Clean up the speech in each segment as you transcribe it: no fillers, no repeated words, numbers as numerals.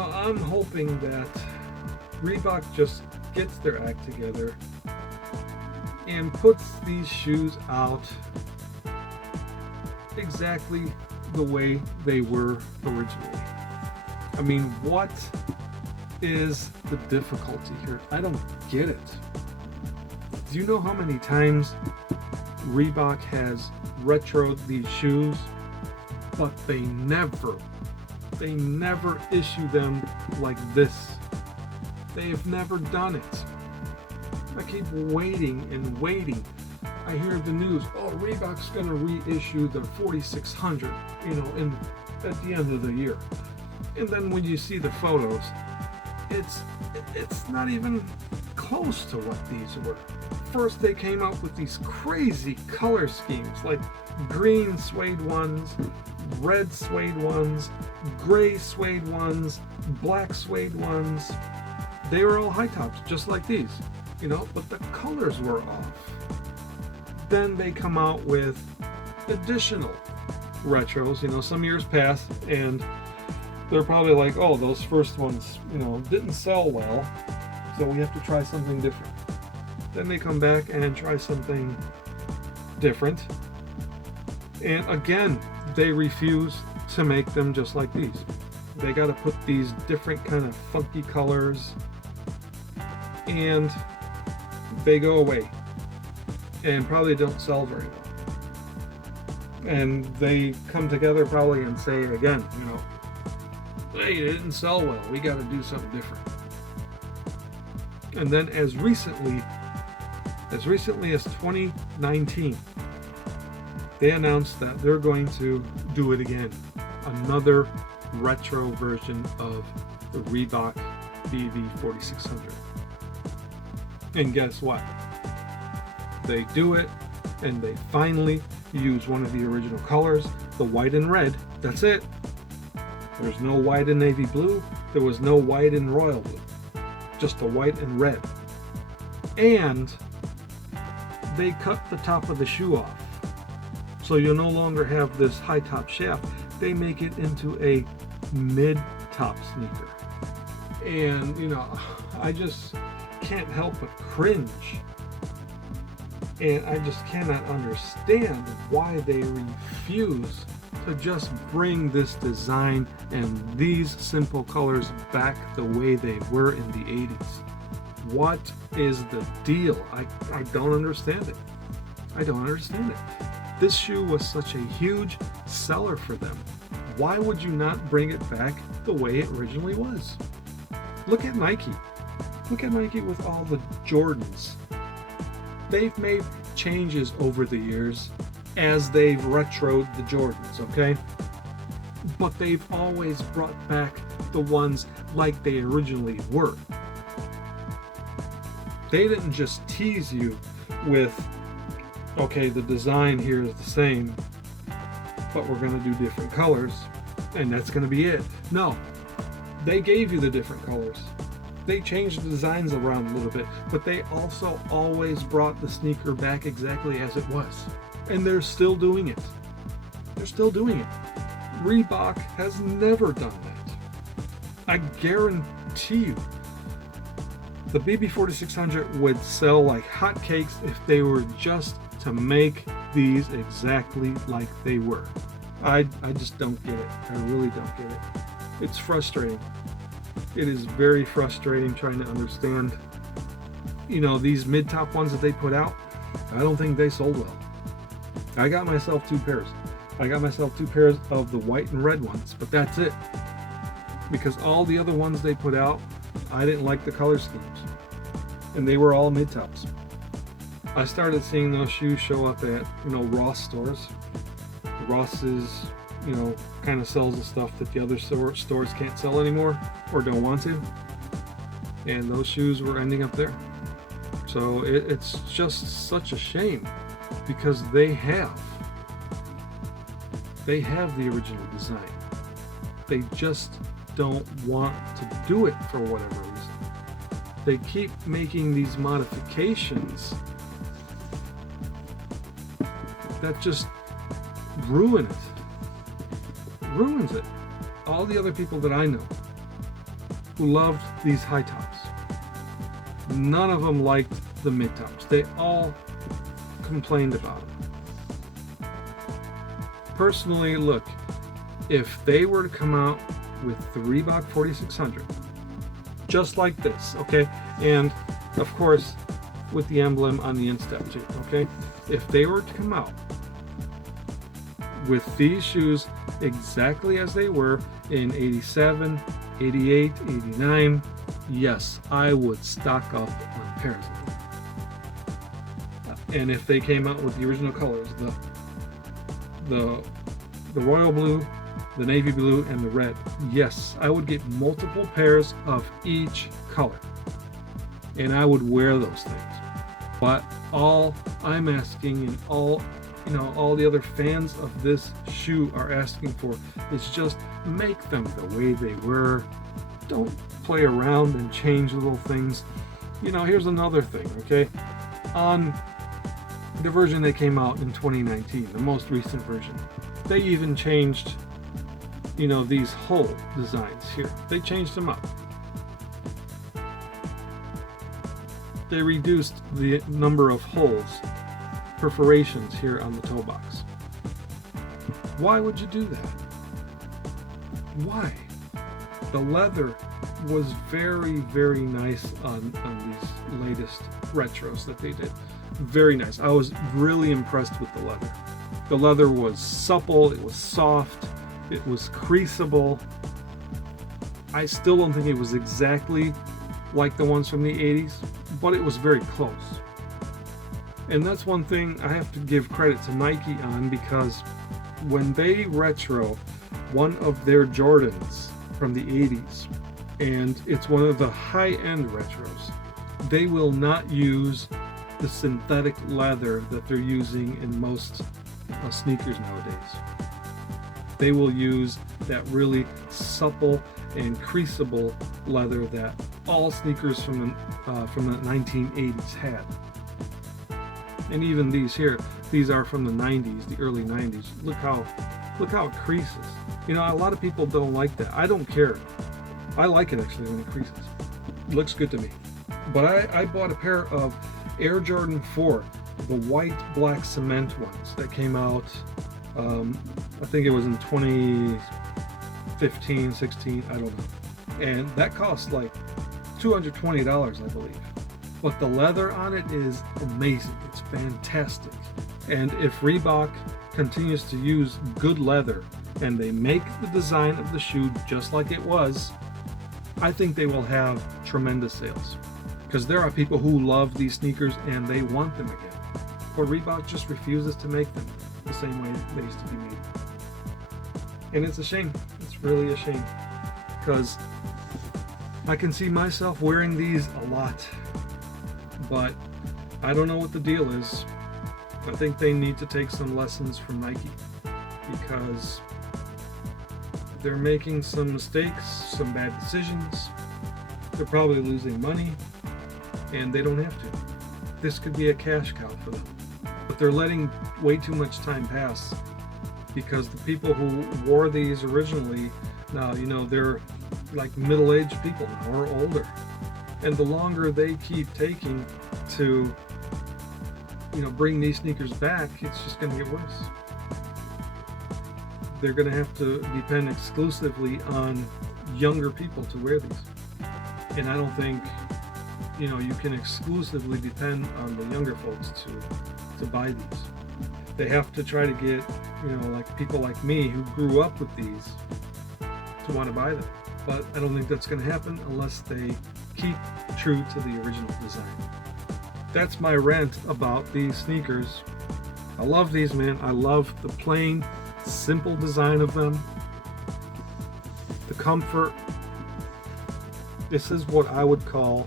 I'm hoping that Reebok just gets their act together and puts these shoes out exactly the way they were originally. I mean, what is the difficulty here? I don't get it. Do you know how many times Reebok has retroed these shoes, but they never issue them like this? They've never done it. I keep waiting and waiting. I hear the news, oh, Reebok's gonna reissue the 4600, at the end of the year. And then when you see the photos, it's not even close to what these were. First they came up with these crazy color schemes, like green suede ones, red suede ones, gray suede ones, black suede ones. They were all high tops, just like these, but the colors were off. Then they come out with additional retros. Some years pass and they're probably like, oh, those first ones, didn't sell well, so we have to try something different. Then they come back and try something different. And again, they refuse to make them just like these. They got to put these different kind of funky colors, and they go away and probably don't sell very well. And they come together probably and say again, hey, it didn't sell well, we got to do something different. And then as recently as 2019, they announced that they're going to do it again. Another retro version of the Reebok BB4600. And guess what? They do it, and they finally use one of the original colors, the white and red. That's it. There's no white and navy blue. There was no white and royal blue. Just the white and red. And they cut the top of the shoe off. So you'll no longer have this high top shaft. They make it into a mid top sneaker. And, I just can't help but cringe. And I just cannot understand why they refuse to just bring this design and these simple colors back the way they were in the 80s. What is the deal? I don't understand it. I don't understand it. This shoe was such a huge seller for them. Why would you not bring it back the way it originally was? Look at Nike. Look at Nike with all the Jordans. They've made changes over the years as they've retroed the Jordans, okay? But they've always brought back the ones like they originally were. They didn't just tease you with, okay, the design here is the same, but we're going to do different colors, and that's going to be it. No, they gave you the different colors. They changed the designs around a little bit, but they also always brought the sneaker back exactly as it was. And they're still doing it. They're still doing it. Reebok has never done that. I guarantee you, the BB4600 would sell like hotcakes if they were just to make these exactly like they were. I just don't get it. I really don't get it. It's frustrating. It is very frustrating trying to understand, these mid-top ones that they put out. I don't think they sold well. I got myself two pairs. I got myself two pairs of the white and red ones, but that's it. Because all the other ones they put out, I didn't like the color schemes. And they were all mid-tops. I started seeing those shoes show up at, Ross stores. Ross is, kind of sells the stuff that the other stores can't sell anymore or don't want to. And those shoes were ending up there. So it's just such a shame because they have the original design. They just don't want to do it for whatever reason. They keep making these modifications that just ruins it. All the other people that I know who loved these high tops. None of them liked the mid tops. They all complained about them. Personally, look, if they were to come out with the Reebok 4600, just like this, okay, and of course with the emblem on the instep too, okay, if they were to come out with these shoes exactly as they were in 87, 88, 89, yes, I would stock up on pairs of them. And if they came out with the original colors, the royal blue, the navy blue, and the red, yes, I would get multiple pairs of each color, and I would wear those things. But all I'm asking, and all the other fans of this shoe are asking for, is just make them the way they were. Don't play around and change little things. Here's another thing, okay? On the version they came out in 2019, the most recent version, they even changed, these hole designs here. They changed them up. They reduced the number of holes, perforations here on the toe box. Why would you do that? Why? The leather was very, very nice on these latest retros that they did. Very nice. I was really impressed with the leather. The leather was supple, it was soft, it was creasable. I still don't think it was exactly like the ones from the 80s, but it was very close. And that's one thing I have to give credit to Nike on, because when they retro one of their Jordans from the 80s, and it's one of the high-end retros, they will not use the synthetic leather that they're using in most sneakers nowadays. They will use that really supple and creasable leather that all sneakers from the 1980s had. And even these here, these are from the 90s, the early 90s. Look how it creases. A lot of people don't like that. I don't care. I like it actually when it creases. It looks good to me. But I bought a pair of Air Jordan 4, the white black cement ones that came out, I think it was in 2015, 16, I don't know. And that cost like $220, I believe. But the leather on it is amazing. It's fantastic. And if Reebok continues to use good leather and they make the design of the shoe just like it was, I think they will have tremendous sales. Because there are people who love these sneakers and they want them again. But Reebok just refuses to make them the same way they used to be made. And it's a shame. It's really a shame. Because I can see myself wearing these a lot. But I don't know what the deal is. I think they need to take some lessons from Nike, because they're making some mistakes, some bad decisions. They're probably losing money, and they don't have to. This could be a cash cow for them. But they're letting way too much time pass, because the people who wore these originally, now, they're like middle-aged people now, or older. And the longer they keep taking to, bring these sneakers back, it's just going to get worse. They're going to have to depend exclusively on younger people to wear these. And I don't think, you can exclusively depend on the younger folks to buy these. They have to try to get, like people like me who grew up with these to want to buy them. But I don't think that's going to happen unless they keep true to the original design. That's my rant about these sneakers. I love these, man. I love the plain, simple design of them. The comfort. This is what I would call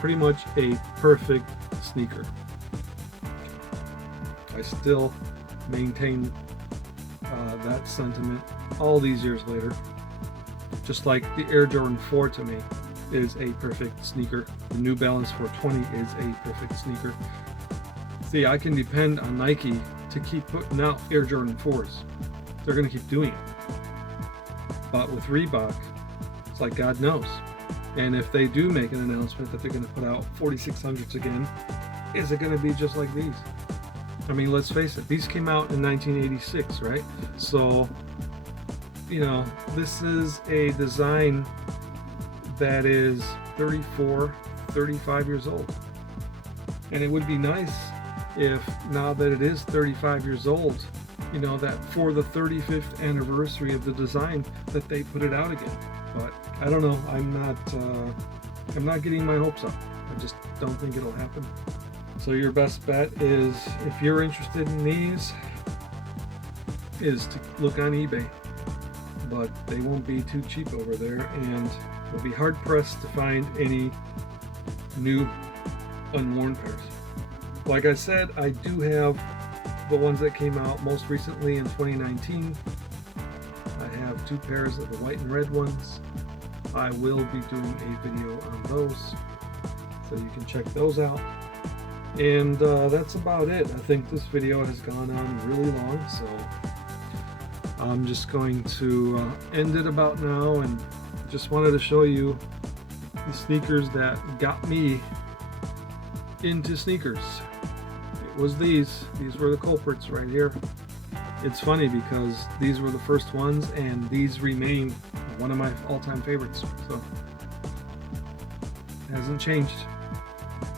pretty much a perfect sneaker. I still maintain that sentiment all these years later. Just like the Air Jordan 4 to me is a perfect sneaker. The New Balance 420 is a perfect sneaker. See, I can depend on Nike to keep putting out Air Jordan 4s. They're going to keep doing it. But with Reebok, It's like God knows. And if they do make an announcement that they're going to put out 4600s again, is it going to be just like these? I mean, let's face it, these came out in 1986, right? So, you know, this is a design that is 34, 35 years old. And it would be nice if, now that it is 35 years old, you know, that for the 35th anniversary of the design, that they put it out again. But I don't know. I'm not getting my hopes up. I just don't think it'll happen. So your best bet is, if you're interested in these, is to look on eBay. But they won't be too cheap over there, and you'll be hard pressed to find any new unworn pairs. Like I said, I do have the ones that came out most recently in 2019. I have 2 pairs of the white and red ones. I will be doing a video on those, so you can check those out. And that's about it. I think this video has gone on really long, so I'm just going to end it about now, and just wanted to show you the sneakers that got me into sneakers. It was these were the culprits right here. It's funny because these were the first ones, and these remain one of my all-time favorites, so it hasn't changed.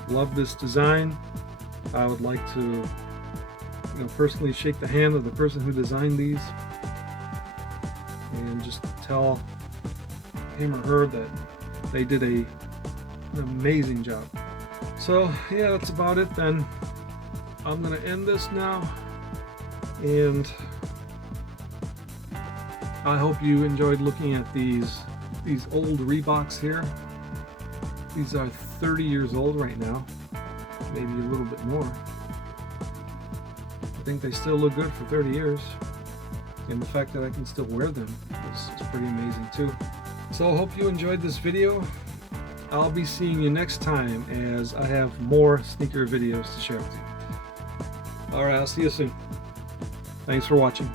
Love this design. I would like to, you know, personally shake the hand of the person who designed these and just tell him or her that they did an amazing job. So yeah, that's about it then. I'm gonna end this now, and I hope you enjoyed looking at these old Reeboks here. These are 30 years old right now, maybe a little bit more. I think they still look good for 30 years, and the fact that I can still wear them is pretty amazing too. So I hope you enjoyed this video. I'll be seeing you next time as I have more sneaker videos to share with you. Alright, I'll see you soon. Thanks for watching.